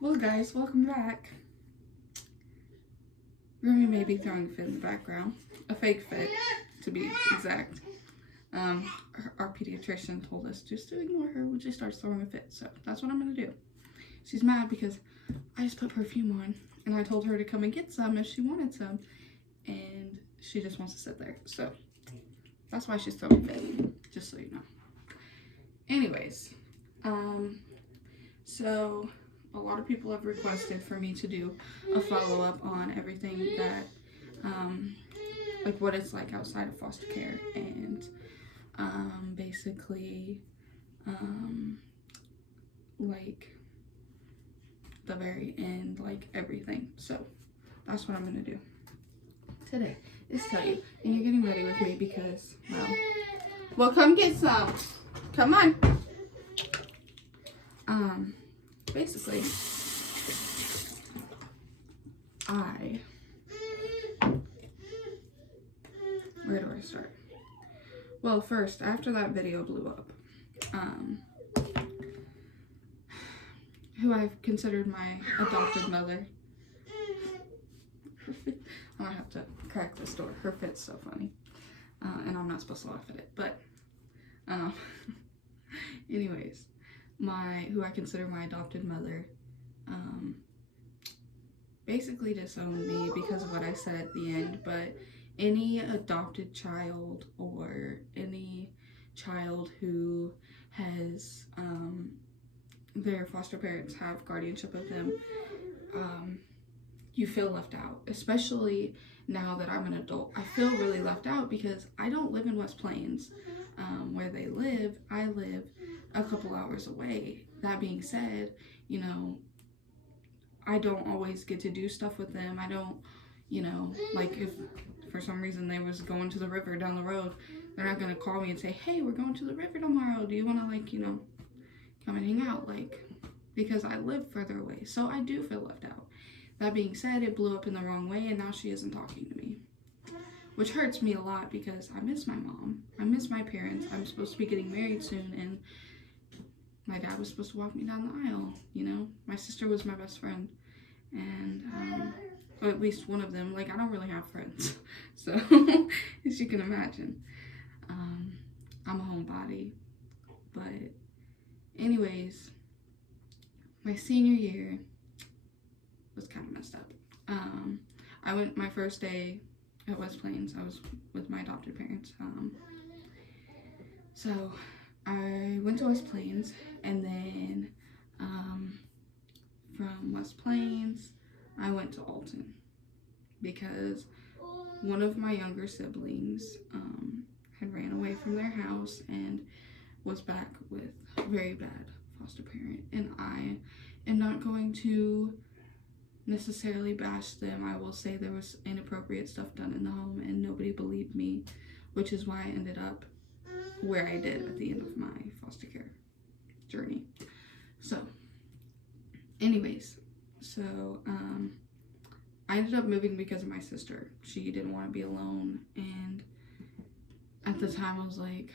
Well, guys, welcome back. Rumi may be throwing a fit in the background. A fake fit, to be exact. Our pediatrician told us just to ignore her when she starts throwing a fit, so that's what I'm going to do. She's mad because I just put perfume on, and I told her to come and get some if she wanted some, and she just wants to sit there, so that's why she's throwing a fit, just so you know. Anyways, so a lot of people have requested for me to do a follow-up on everything that, like what it's like outside of foster care, and basically, like the very end, like everything. So that's what I'm gonna do today, is tell you. And you're getting ready with me because, well, come get some. Come on. Basically, where do I start? Well, first, after that video blew up, who I've considered my adopted mother, I'm gonna have to crack this door. Her fit's so funny. And I'm not supposed to laugh at it, but, anyways, who I consider my adopted mother, basically disowned me because of what I said at the end. But any adopted child or any child who has, their foster parents have guardianship of them, you feel left out. Especially now that I'm an adult, I feel really left out because I don't live in West Plains, where they live. I live a couple hours away. That being said, you know, I don't always get to do stuff with them. I don't, you know, like if for some reason they was going to the river down the road, they're not going to call me and say, hey, we're going to the river tomorrow. Do you want to, like, you know, come and hang out? Like, because I live further away. So I do feel left out. That being said, it blew up in the wrong way, and now she isn't talking to me, which hurts me a lot because I miss my mom. I miss my parents. I'm supposed to be getting married soon, and my dad was supposed to walk me down the aisle, you know? My sister was my best friend, and, or at least one of them. Like, I don't really have friends, so, as you can imagine. I'm a homebody, but anyways, my senior year was kind of messed up. I went my first day at West Plains. I was with my adopted parents. So I went to West Plains, and then from West Plains, I went to Alton because one of my younger siblings had ran away from their house and was back with a very bad foster parent. And I am not going to necessarily bash them. I will say there was inappropriate stuff done in the home and nobody believed me, which is why I ended up where I did at the end of my foster care journey. So anyways, I ended up moving because of my sister. She didn't want to be alone, and at the time I was like,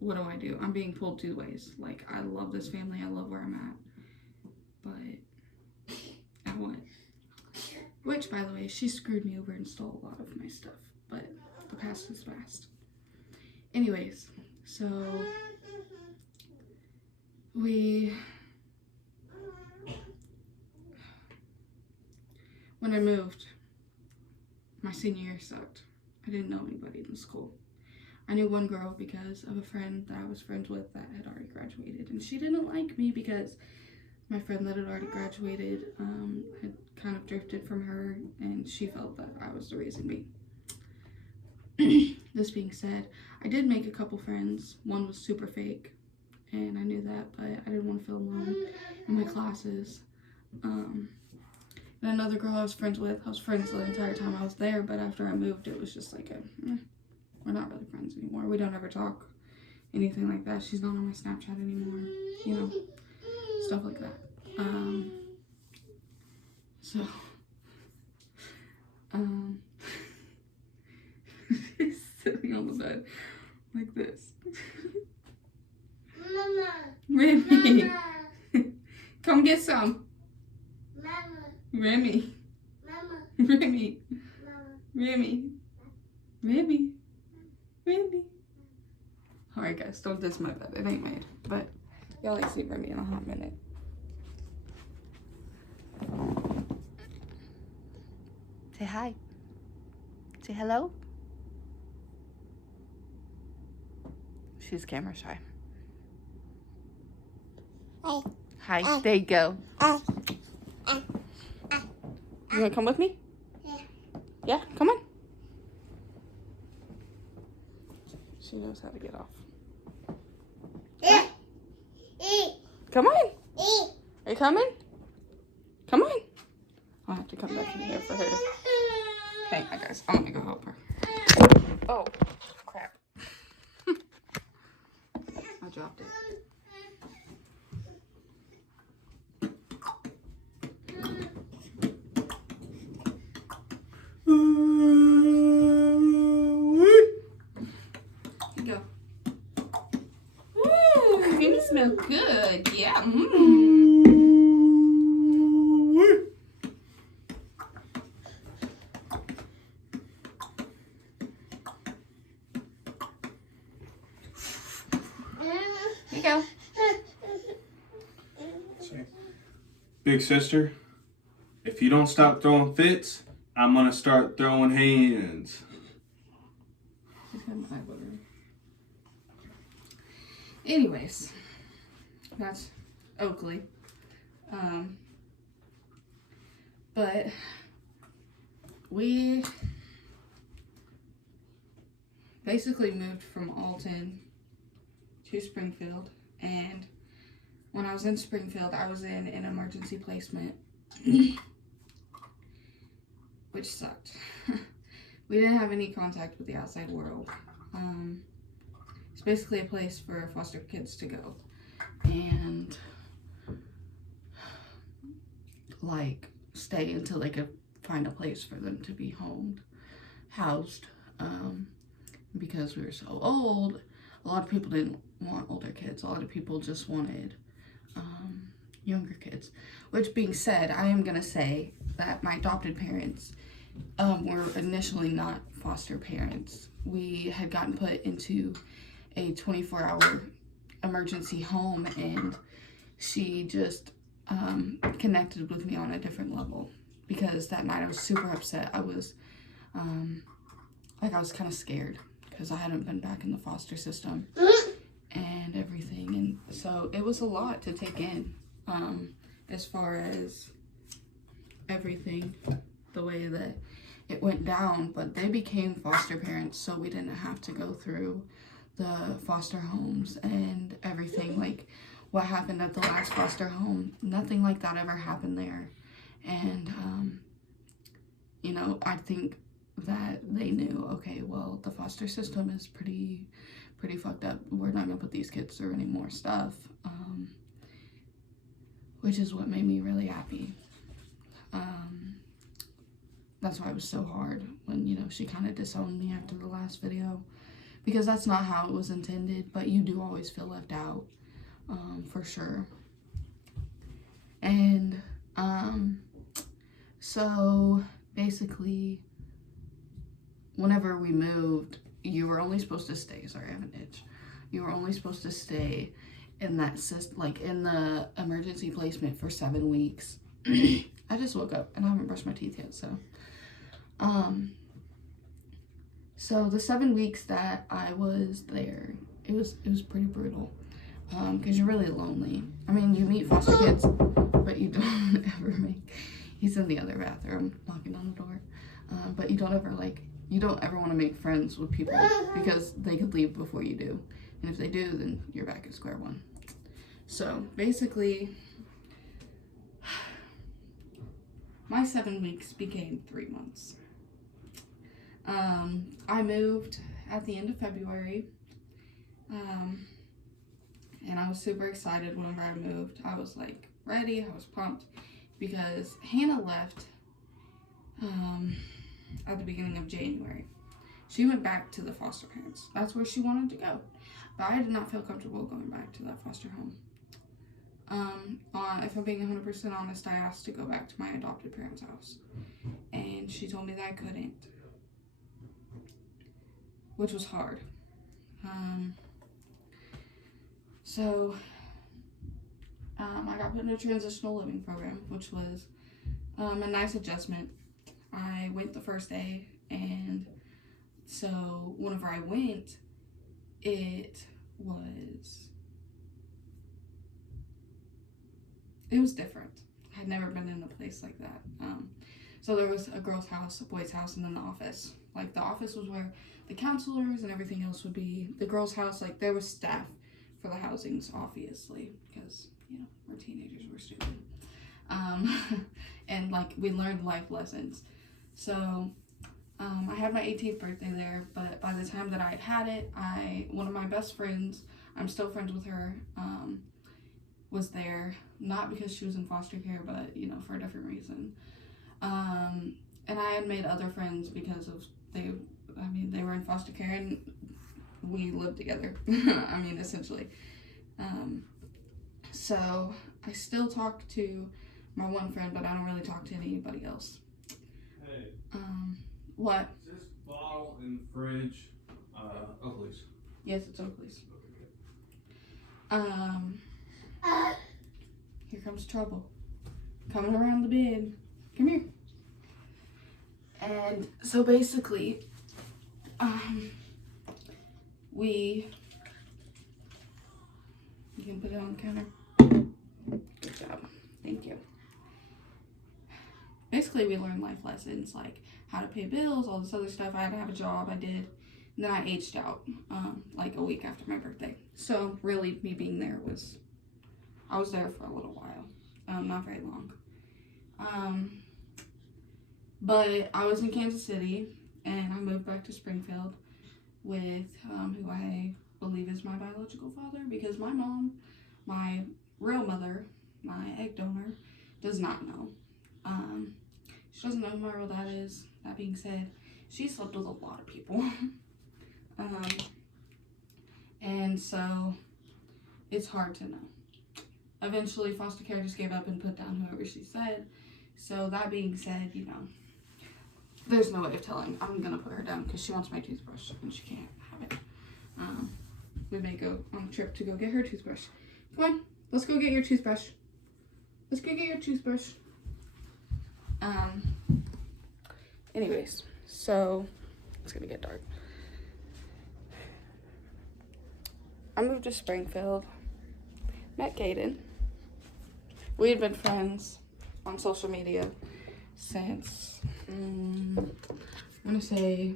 what do I do? I'm being pulled two ways. Like, I love this family, I love where I'm at, but I what? Which, by the way, she screwed me over and stole a lot of my stuff, but the past is past. Anyways, so when I moved, my senior year sucked. I didn't know anybody in the school. I knew one girl because of a friend that I was friends with that had already graduated, and she didn't like me because my friend that had already graduated had kind of drifted from her, and she felt that I was the reason being. This being said, I did make a couple friends. One was super fake, and I knew that, but I didn't want to feel alone in my classes. And another girl I was friends with, I was friends the entire time I was there, but after I moved, it was just like we're not really friends anymore. We don't ever talk, anything like that. She's not on my Snapchat anymore, you know, stuff like that. She's sitting on the bed like this. Mama. Baby, come get some. Remy. Mama. Remy. Mama. Remy. Remy. Remy. Alright guys, don't diss my bed. It ain't made. But y'all ain't see Remy in a hot minute. Say hi. Say hello. She's camera shy. Hi. There you go. You wanna come with me? Yeah. Yeah, come on. She knows how to get off. Come on. Are you coming? Come on. I'll have to come back in here for her to... Hang on, guys. I'm gonna go help her. Oh, crap. I dropped it. Go. Ooh, you smell good. Yeah. Here you go. Big sister, if you don't stop throwing fits, I'm gonna start throwing hands. Anyways, that's Oakley. But we basically moved from Alton to Springfield, and when I was in Springfield, I was in an emergency placement, which sucked. We didn't have any contact with the outside world. It's basically a place for foster kids to go and like stay until they could find a place for them to be housed. Because we were so old, a lot of people didn't want older kids. A lot of people just wanted younger kids. Which being said, I am gonna say that my adopted parents were initially not foster parents. We had gotten put into a 24-hour emergency home, and she just connected with me on a different level, because that night I was super upset. I was kind of scared because I hadn't been back in the foster system and everything, and so it was a lot to take in, as far as everything, the way that it went down. But they became foster parents, so we didn't have to go through the foster homes and everything. Like what happened at the last foster home, nothing like that ever happened there. And you know, I think that they knew, okay, well, the foster system is pretty fucked up. We're not gonna put these kids through any more stuff, which is what made me really happy. That's why it was so hard when, you know, she kind of disowned me after the last video, because that's not how it was intended, but you do always feel left out, for sure. And so basically, whenever we moved, you were only supposed to stay, sorry, I have an itch. You were only supposed to stay in that in the emergency placement for 7 weeks. I just woke up and I haven't brushed my teeth yet, so. So the 7 weeks that I was there, it was pretty brutal, because you're really lonely. I mean, you meet foster kids, but you don't ever he's in the other bathroom knocking on the door, but you don't ever want to make friends with people, because they could leave before you do, and if they do, then you're back at square one. So basically, my 7 weeks became 3 months. I moved at the end of February, and I was super excited whenever I moved. I was like ready, I was pumped, because Hannah left at the beginning of January. She went back to the foster parents. That's where she wanted to go, but I did not feel comfortable going back to that foster home. If I'm being 100% honest, I asked to go back to my adopted parents' house. And she told me that I couldn't, which was hard. So I got put in a transitional living program, which was a nice adjustment. I went the first day, and so whenever I went, it was different. I had never been in a place like that. So there was a girl's house, a boy's house, and then the office. Like, the office was where the counselors and everything else would be. The girl's house, like, there was staff for the housings, obviously, because, we're teenagers, we're stupid. And, like, we learned life lessons. So, I had my 18th birthday there, but by the time that I had it, one of my best friends, I'm still friends with her, was there, not because she was in foster care, but, for a different reason. And I had made other friends because of they were in foster care and we lived together. Essentially. So I still talk to my one friend, but I don't really talk to anybody else. Hey. What? Is this bottle in the fridge? Oakley's. Yes, it's Oakley's. Here comes trouble. Coming around the bed. Come here. And so basically, you can put it on the counter. Good job. Thank you. Basically, we learned life lessons, like how to pay bills, all this other stuff. I had to have a job. I did. And then I aged out, like a week after my birthday. So really, me being there I was there for a little while. Not very long. But I was in Kansas City, and I moved back to Springfield with who I believe is my biological father, because my mom, my real mother, my egg donor, does not know. She doesn't know who my real dad is. That being said, she slept with a lot of people. And so it's hard to know. Eventually, foster care just gave up and put down whoever she said. So that being said, there's no way of telling. I'm gonna put her down because she wants my toothbrush and she can't have it. We may go on a trip to go get her toothbrush. Come on, let's go get your toothbrush. Let's go get your toothbrush. Anyways, so it's gonna get dark. I moved to Springfield. Met Caiden. We had been friends on social media since, I'm gonna say,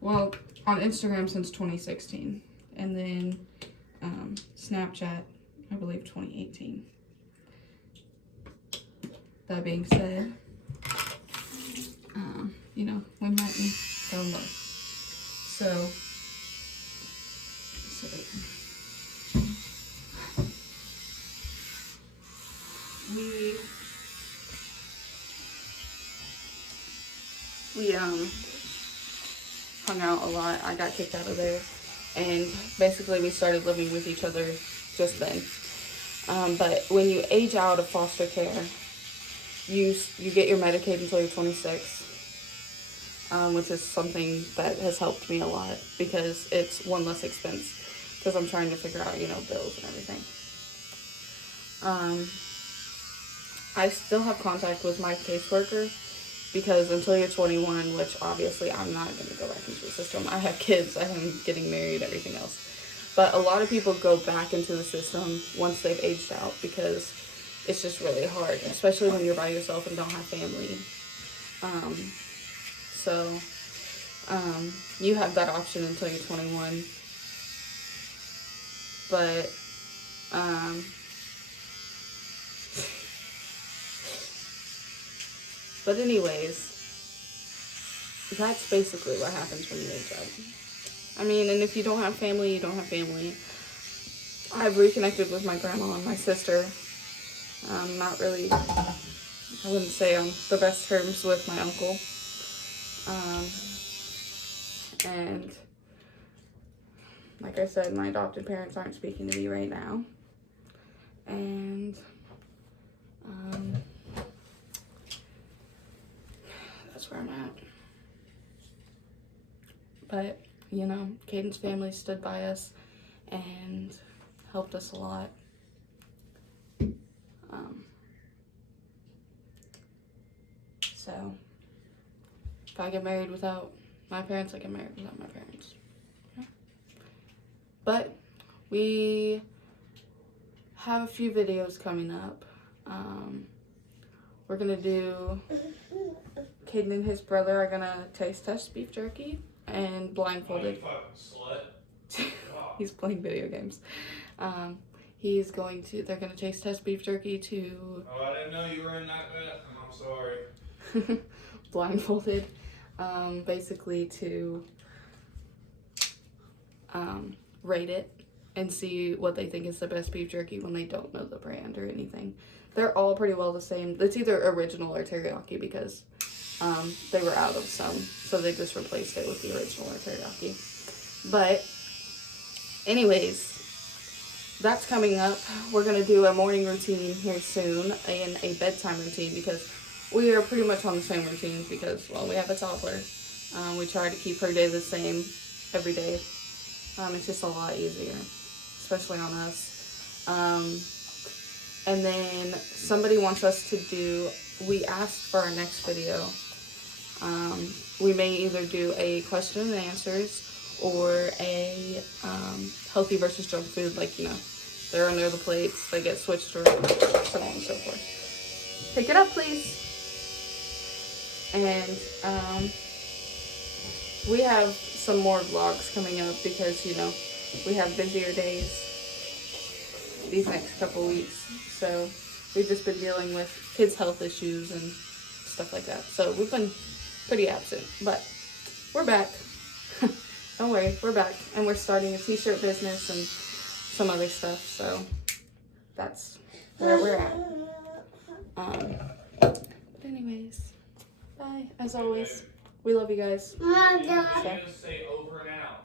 well, on Instagram since 2016, and then Snapchat, I believe 2018. That being said, we met and fell in love. So we hung out a lot. I got kicked out of there, and basically we started living with each other just then. But when you age out of foster care, you get your Medicaid until you're 26, which is something that has helped me a lot because it's one less expense, because I'm trying to figure out, bills and everything. I still have contact with my caseworker, because until you're 21, which obviously I'm not going to go back into the system. I have kids, I'm getting married, everything else. But a lot of people go back into the system once they've aged out, because it's just really hard, especially when you're by yourself and don't have family. You have that option until you're 21. But, anyways, that's basically what happens when you age out. And if you don't have family, you don't have family. I've reconnected with my grandma and my sister. Not really, I wouldn't say on the best terms with my uncle. And like I said, my adopted parents aren't speaking to me right now. And that's where I'm at. But, you know, Caiden's family stood by us and helped us a lot. So, if I get married without my parents, I get married without my parents. Yeah. But we have a few videos coming up. We're gonna do, Caiden and his brother are gonna taste test beef jerky and blindfolded. Oh, you fucking slut. He's playing video games. They're gonna taste test beef jerky to. Oh, I didn't know you were in that bathroom. I'm sorry. Blindfolded, basically to rate it and see what they think is the best beef jerky when they don't know the brand or anything. They're all pretty well the same. It's either original or teriyaki because they were out of some, so they just replaced it with the original or teriyaki. But anyways, that's coming up. We're gonna do a morning routine here soon and a bedtime routine because we are pretty much on the same routines because, well, we have a toddler. We try to keep her day the same every day. It's just a lot easier, especially on us. And then somebody wants us to do, we asked for our next video. We may either do a question and answers or a healthy versus junk food, like, you know, they're under the plates, they get switched around, so on and so forth. Pick it up, please. And we have some more vlogs coming up because, you know, we have busier days these next couple weeks. So we've just been dealing with kids' health issues and stuff like that. So we've been pretty absent, but we're back. Don't worry, we're back. And we're starting a t-shirt business and some other stuff. So that's where we're at. But anyways. Bye. As always, we love you guys. Mom, You're gonna say over